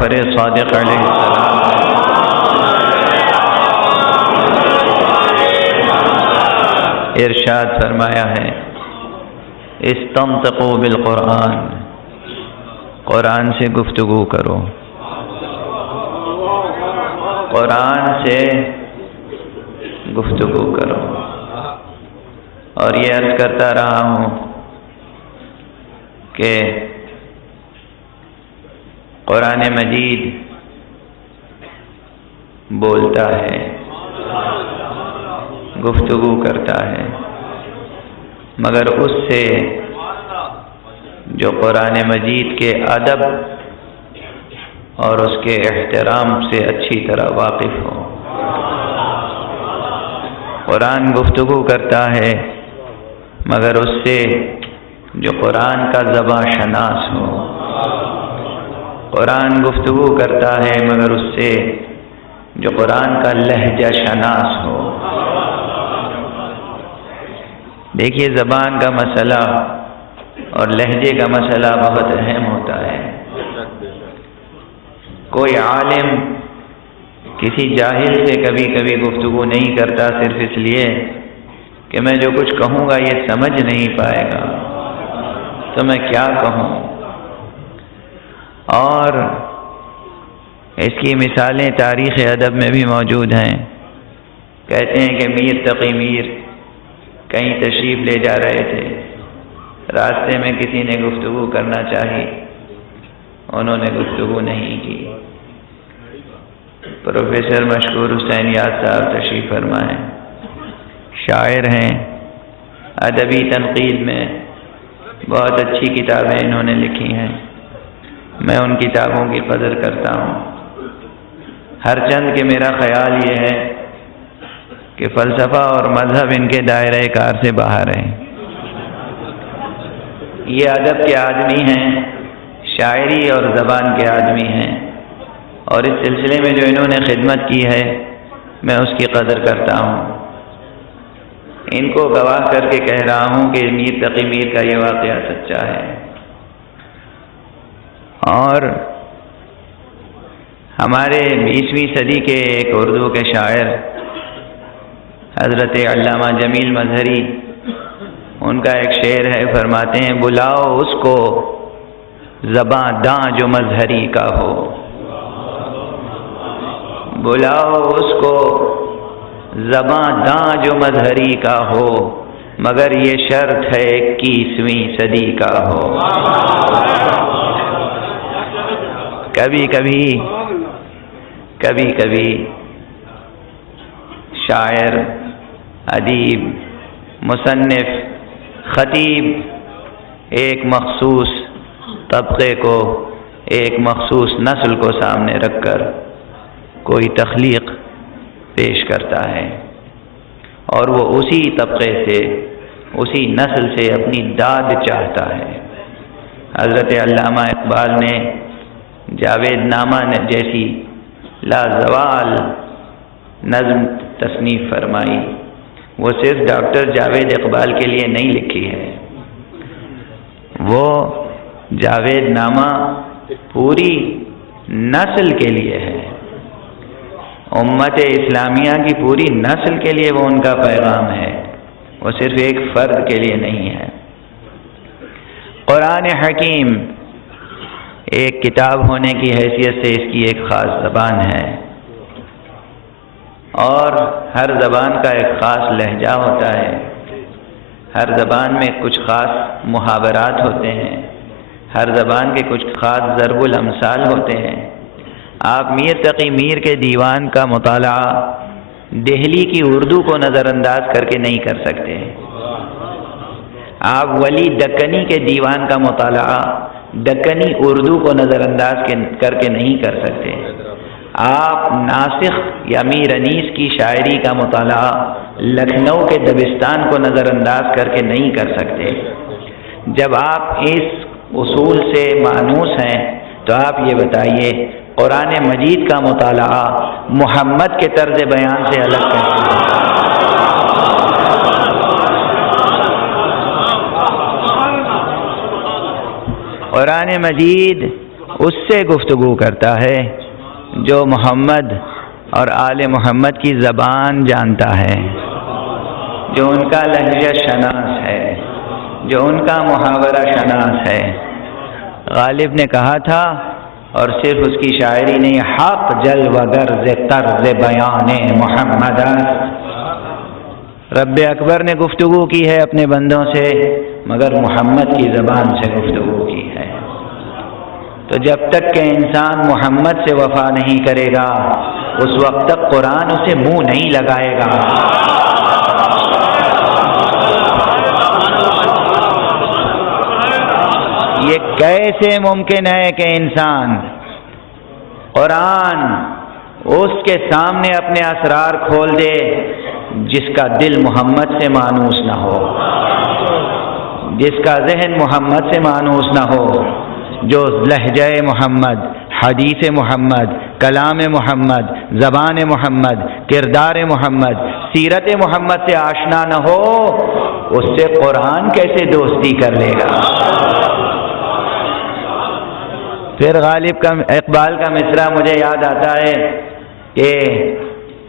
جعفر صادق علیہ السلام ارشاد فرمایا ہے، استنطقوا بالقرآن، قرآن سے گفتگو کرو، قرآن سے گفتگو کرو۔ اور یہ عرض کرتا رہا ہوں کہ قرآن مجید بولتا ہے، گفتگو کرتا ہے، مگر اس سے جو قرآن مجید کے ادب اور اس کے احترام سے اچھی طرح واقف ہو۔ قرآن گفتگو کرتا ہے مگر اس سے جو قرآن کا زبان شناس ہو۔ قرآن گفتگو کرتا ہے مگر اس سے جو قرآن کا لہجہ شناس ہو۔ دیکھیے، زبان کا مسئلہ اور لہجے کا مسئلہ بہت اہم ہوتا ہے۔ کوئی عالم کسی جاہل سے کبھی کبھی گفتگو نہیں کرتا صرف اس لیے کہ میں جو کچھ کہوں گا یہ سمجھ نہیں پائے گا تو میں کیا کہوں۔ اور اس کی مثالیں تاریخ ادب میں بھی موجود ہیں۔ کہتے ہیں کہ میر تقی میر کہیں تشریف لے جا رہے تھے، راستے میں کسی نے گفتگو کرنا چاہی، انہوں نے گفتگو نہیں کی۔ پروفیسر مشکور حسین یاد صاحب تشریف فرمائے، شاعر ہیں، ادبی تنقید میں بہت اچھی کتابیں انہوں نے لکھی ہیں، میں ان کتابوں کی قدر کرتا ہوں، ہر چند کہ میرا خیال یہ ہے کہ فلسفہ اور مذہب ان کے دائرہ کار سے باہر ہے۔ یہ ادب کے آدمی ہیں، شاعری اور زبان کے آدمی ہیں، اور اس سلسلے میں جو انہوں نے خدمت کی ہے میں اس کی قدر کرتا ہوں۔ ان کو گواہ کر کے کہہ رہا ہوں کہ میر تقی میر کا یہ واقعہ سچا ہے۔ اور ہمارے 20ویں صدی کے ایک اردو کے شاعر حضرت علامہ جمیل مظہری، ان کا ایک شعر ہے، فرماتے ہیں، بلاؤ اس کو زباں داں جو مظہری کا ہو، بلاؤ اس کو زباں داں جو مظہری کا ہو، مگر یہ شرط ہے 21ویں صدی کا ہو۔ کبھی کبھی شاعر، ادیب، مصنف، خطیب ایک مخصوص طبقے کو، ایک مخصوص نسل کو سامنے رکھ کر کوئی تخلیق پیش کرتا ہے، اور وہ اسی طبقے سے، اسی نسل سے اپنی داد چاہتا ہے۔ حضرت علامہ اقبال نے جاوید نامہ جیسی لازوال نظم تصنیف فرمائی، وہ صرف ڈاکٹر جاوید اقبال کے لیے نہیں لکھی ہے، وہ جاوید نامہ پوری نسل کے لیے ہے، امت اسلامیہ کی پوری نسل کے لیے وہ ان کا پیغام ہے، وہ صرف ایک فرد کے لیے نہیں ہے۔ قرآن حکیم ایک کتاب ہونے کی حیثیت سے اس کی ایک خاص زبان ہے، اور ہر زبان کا ایک خاص لہجہ ہوتا ہے، ہر زبان میں کچھ خاص محاورات ہوتے ہیں، ہر زبان کے کچھ خاص ضرب الامثال ہوتے ہیں۔ آپ میر تقی میر کے دیوان کا مطالعہ دہلی کی اردو کو نظر انداز کر کے نہیں کر سکتے، آپ ولی دکنی کے دیوان کا مطالعہ دکنی اردو کو نظر انداز کر کے نہیں کر سکتے، آپ ناسخ یا میر انیس کی شاعری کا مطالعہ لکھنؤ کے دبستان کو نظر انداز کر کے نہیں کر سکتے۔ جب آپ اس اصول سے مانوس ہیں تو آپ یہ بتائیے قرآن مجید کا مطالعہ محمد کے طرز بیان سے الگ کیسے ہے؟ قرآن مجید اس سے گفتگو کرتا ہے جو محمد اور آل محمد کی زبان جانتا ہے، جو ان کا لہجہ شناس ہے، جو ان کا محاورہ شناس ہے۔ غالب نے کہا تھا، اور صرف اس کی شاعری نہیں، حق جل و گرز طرز بیان محمد، رب اکبر نے گفتگو کی ہے اپنے بندوں سے، مگر محمد کی زبان سے گفتگو کی ہے۔ تو جب تک کہ انسان محمد سے وفا نہیں کرے گا، اس وقت تک قرآن اسے منہ نہیں لگائے گا۔ یہ کیسے ممکن ہے کہ انسان قرآن اس کے سامنے اپنے اسرار کھول دے جس کا دل محمد سے مانوس نہ ہو، جس کا ذہن محمد سے مانوس نہ ہو، جو لہجہ محمد، حدیث محمد، کلام محمد، زبان محمد، کردار محمد، سیرت محمد سے آشنا نہ ہو، اس سے قرآن کیسے دوستی کر لے گا؟ پھر غالب کا اقبال کا مصرع مجھے یاد آتا ہے کہ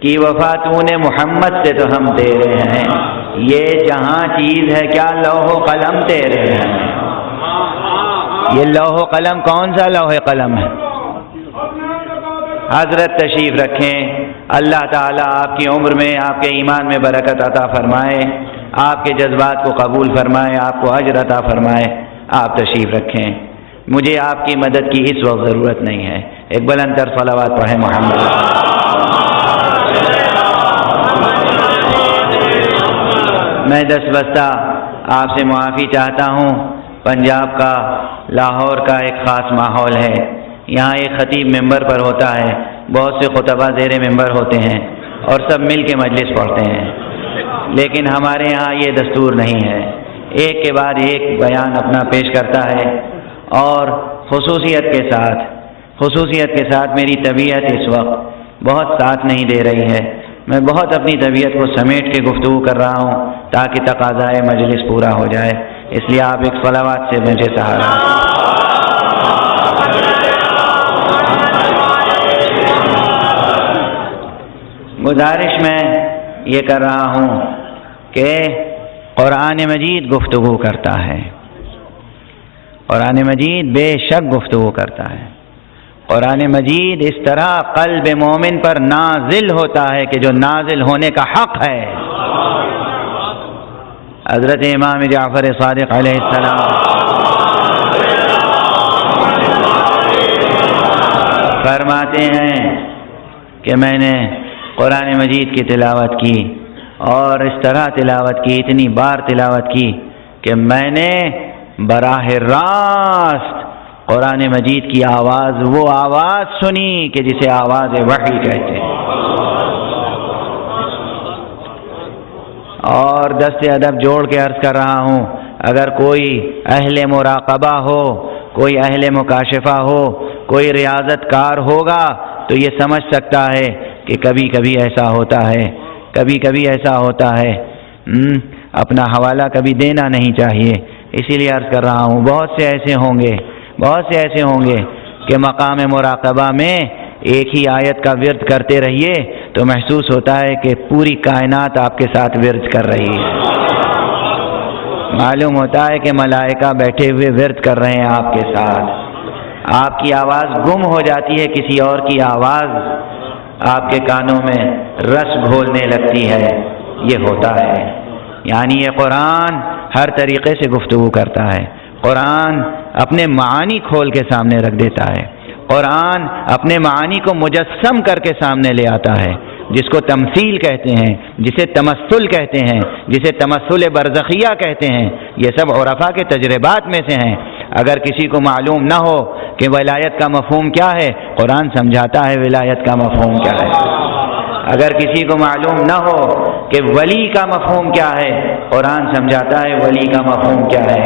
کی وفا تو نے محمد سے تو ہم تیرے ہیں، یہ جہاں چیز ہے کیا لوح و قلم تیرے ہیں۔ یہ لوح و قلم کون سا لوح قلم ہے؟ حضرت تشریف رکھیں، اللہ تعالیٰ آپ کی عمر میں، آپ کے ایمان میں برکت عطا فرمائے، آپ کے جذبات کو قبول فرمائے، آپ کو اجر عطا فرمائے۔ آپ تشریف رکھیں، مجھے آپ کی مدد کی اس وقت ضرورت نہیں ہے۔ ایک بلند تر صلوات پڑھیں محمد۔ میں دست بستہ آپ سے معافی چاہتا ہوں، پنجاب کا، لاہور کا ایک خاص ماحول ہے، یہاں ایک خطیب ممبر پر ہوتا ہے، بہت سے خطبہ زیر ممبر ہوتے ہیں اور سب مل کے مجلس پڑھتے ہیں، لیکن ہمارے یہاں یہ دستور نہیں ہے، ایک کے بعد ایک بیان اپنا پیش کرتا ہے، اور خصوصیت کے ساتھ میری طبیعت اس وقت بہت ساتھ نہیں دے رہی ہے، میں بہت اپنی طبیعت کو سمیٹ کے گفتگو کر رہا ہوں تاکہ تقاضائے مجلس پورا ہو جائے، اس لیے آپ ایک صلوات سے مجھے سہارا۔ گزارش میں یہ کر رہا ہوں کہ قرآن مجید گفتگو کرتا ہے، قرآن مجید بے شک گفتگو کرتا ہے، قرآن مجید اس طرح قلب مومن پر نازل ہوتا ہے کہ جو نازل ہونے کا حق ہے۔ حضرت امام جعفر صادق علیہ السلام فرماتے ہیں کہ میں نے قرآن مجید کی تلاوت کی، اور اس طرح تلاوت کی، اتنی بار تلاوت کی کہ میں نے براہ راست قرآن مجید کی آواز، وہ آواز سنی کہ جسے آواز وحی کہتے ہیں۔ اور دست ادب جوڑ کے عرض کر رہا ہوں، اگر کوئی اہل مراقبہ ہو، کوئی اہل مکاشفہ ہو، کوئی ریاضت کار ہوگا تو یہ سمجھ سکتا ہے کہ کبھی کبھی ایسا ہوتا ہے، کبھی کبھی ایسا ہوتا ہے، اپنا حوالہ کبھی دینا نہیں چاہیے۔ اسی لیے عرض کر رہا ہوں، بہت سے ایسے ہوں گے کہ مقام مراقبہ میں ایک ہی آیت کا ورد کرتے رہیے تو محسوس ہوتا ہے کہ پوری کائنات آپ کے ساتھ ورد کر رہی ہے، معلوم ہوتا ہے کہ ملائکہ بیٹھے ہوئے ورد کر رہے ہیں آپ کے ساتھ، آپ کی آواز گم ہو جاتی ہے، کسی اور کی آواز آپ کے کانوں میں رس گھولنے لگتی ہے، یہ ہوتا ہے۔ یعنی یہ قرآن ہر طریقے سے گفتگو کرتا ہے، قرآن اپنے معانی کھول کے سامنے رکھ دیتا ہے، قرآن اپنے معانی کو مجسم کر کے سامنے لے آتا ہے، جس کو تمثیل کہتے ہیں، جسے تمثل کہتے ہیں، جسے تمثل برزخیہ کہتے ہیں، یہ سب عرفاء کے تجربات میں سے ہیں۔ اگر کسی کو معلوم نہ ہو کہ ولایت کا مفہوم کیا ہے، قرآن سمجھاتا ہے ولایت کا مفہوم کیا ہے۔ اگر کسی کو معلوم نہ ہو کہ ولی کا مفہوم کیا ہے، قرآن سمجھاتا ہے ولی کا مفہوم کیا ہے۔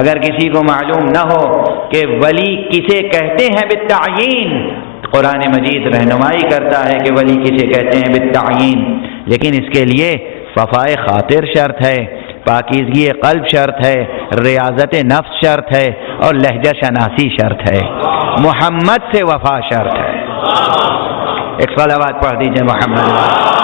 اگر کسی کو معلوم نہ ہو کہ ولی کسے کہتے ہیں بالتعیین، قرآن مجید رہنمائی کرتا ہے کہ ولی کسے کہتے ہیں بالتعیین، لیکن اس کے لیے صفائے خاطر شرط ہے، پاکیزگی قلب شرط ہے، ریاضت نفس شرط ہے، اور لہجہ شناسی شرط ہے۔ محمد سے وفا شرط ہے. ایک صلوات پڑھ دیجئے محمد.